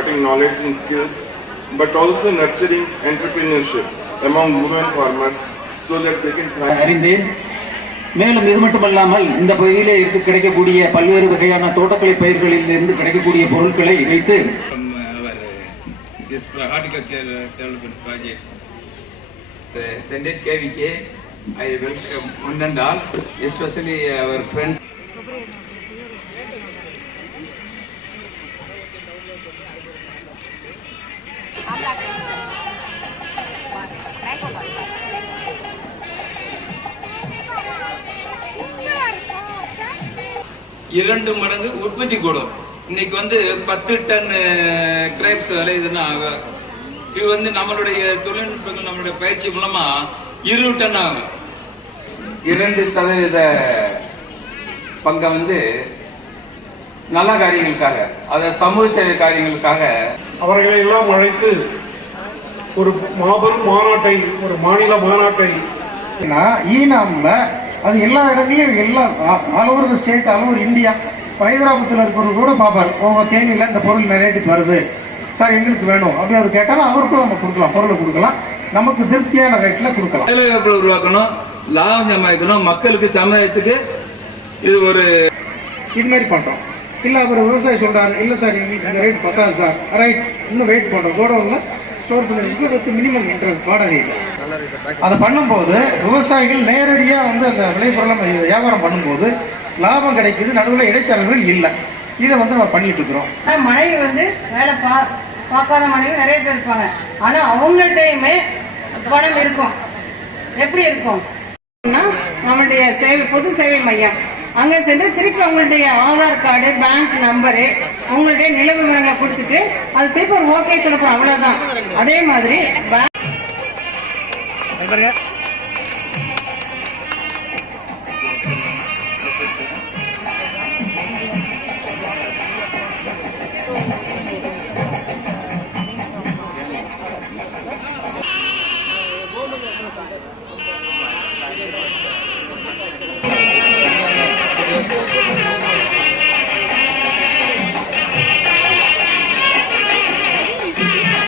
imparting knowledge and skills, but also nurturing entrepreneurship among women farmers so that they can thrive. அறிந்தேன் மேலும் இது மட்டுமல்லாமல் இந்த பகுதியிலே இருக்கு கிடைக்கக்கூடிய பல்வேறு வகையான தோட்டக்கலை பயிர்களில் இருந்து கிடைக்கக்கூடிய பொருட்களை வைத்து uh, uh, uh, development project. The Senate KVK, I இரண்டு மடங்கு உற்பத்தி கூடும். இன்னைக்கு வந்து பத்து டன் கிரேப்ஸ் விளையுதுன்னா இது வந்து நம்மளுடைய தொழில்நுட்பங்கள் நம்மளுடைய பயிற்சி மூலமா இருபது டன் ஆகும். இரண்டு சதவீத பங்கை வந்து நல்ல காரியங்களுக்காக அதாவது சமூக சேவை காரியங்களுக்காக அவர்களை எல்லாம் அழைத்து ஒரு மாபெரும் மாநாட்டை ஒரு மாநில மாநாட்டை ஈனாம்ல அது எல்லா இடங்களையும் எல்லா all over the state all over India ஹைதராபாத்தில் இருக்கிறவர் கூட பார்ப்பார். உங்க தேனியில் இந்த பொருள் நிறைய ரேட்டுக்கு வருது. சார் எங்களுக்கு வேணும். அப்படி அவர் கேட்டாலும் அவருக்கும் நம்ம கொடுக்கலாம். பொருளை கொடுக்கலாம். நமக்கு திருப்தியான ரேட்டில் கொடுக்கலாம். வேலைவாய்ப்புகளை உருவாக்கணும்? லாபம் சம்பாதிக்கணும். மக்களுக்கு சமுதாயத்துக்கு இது ஒரு இது மாதிரி பண்றோம். இல்ல அவர் விவசாயி சொல்றாரு இல்ல சார் எங்களுக்கு இந்த ரேட் பத்தாது சார். ரைட் இன்னும் வெயிட் பண்றோம். கோடவுன்ல ஸ்டோர் பண்ணி வித் மினிமம் இன்ட்ரெஸ்ட் வாடகை இல்லை. அதை பண்ணும்போது விவசாயிகள் நேரடியா வந்து அந்த விளைபொருளை வியாபாரம் பண்ணும்போது லாபம் கிடைக்குது நடுவில் இடைத்தரகர்கள் இல்லை. இதை வந்து நம்ம பண்ணிட்டு இருக்கிறோம். மனைவி வந்து வேலை பா பார்க்காத மனைவி நிறைய பேர் இருப்பாங்க. ஆனா அவங்கள்ட்டையுமே பணம் இருக்கும். எப்படி இருக்கும்? நம்மளுடைய சேவை பொது சேவை மையம். அங்கே சென்று திருப்பி அவங்களுடைய ஆதார் கார்டு பேங்க் நம்பரு அவங்களுடைய நில விவரங்களை கொடுத்துட்டு அது திருப்பி ஒரு ஓகே சொல்லப்போம் அவ்வளோதான் அதே மாதிரி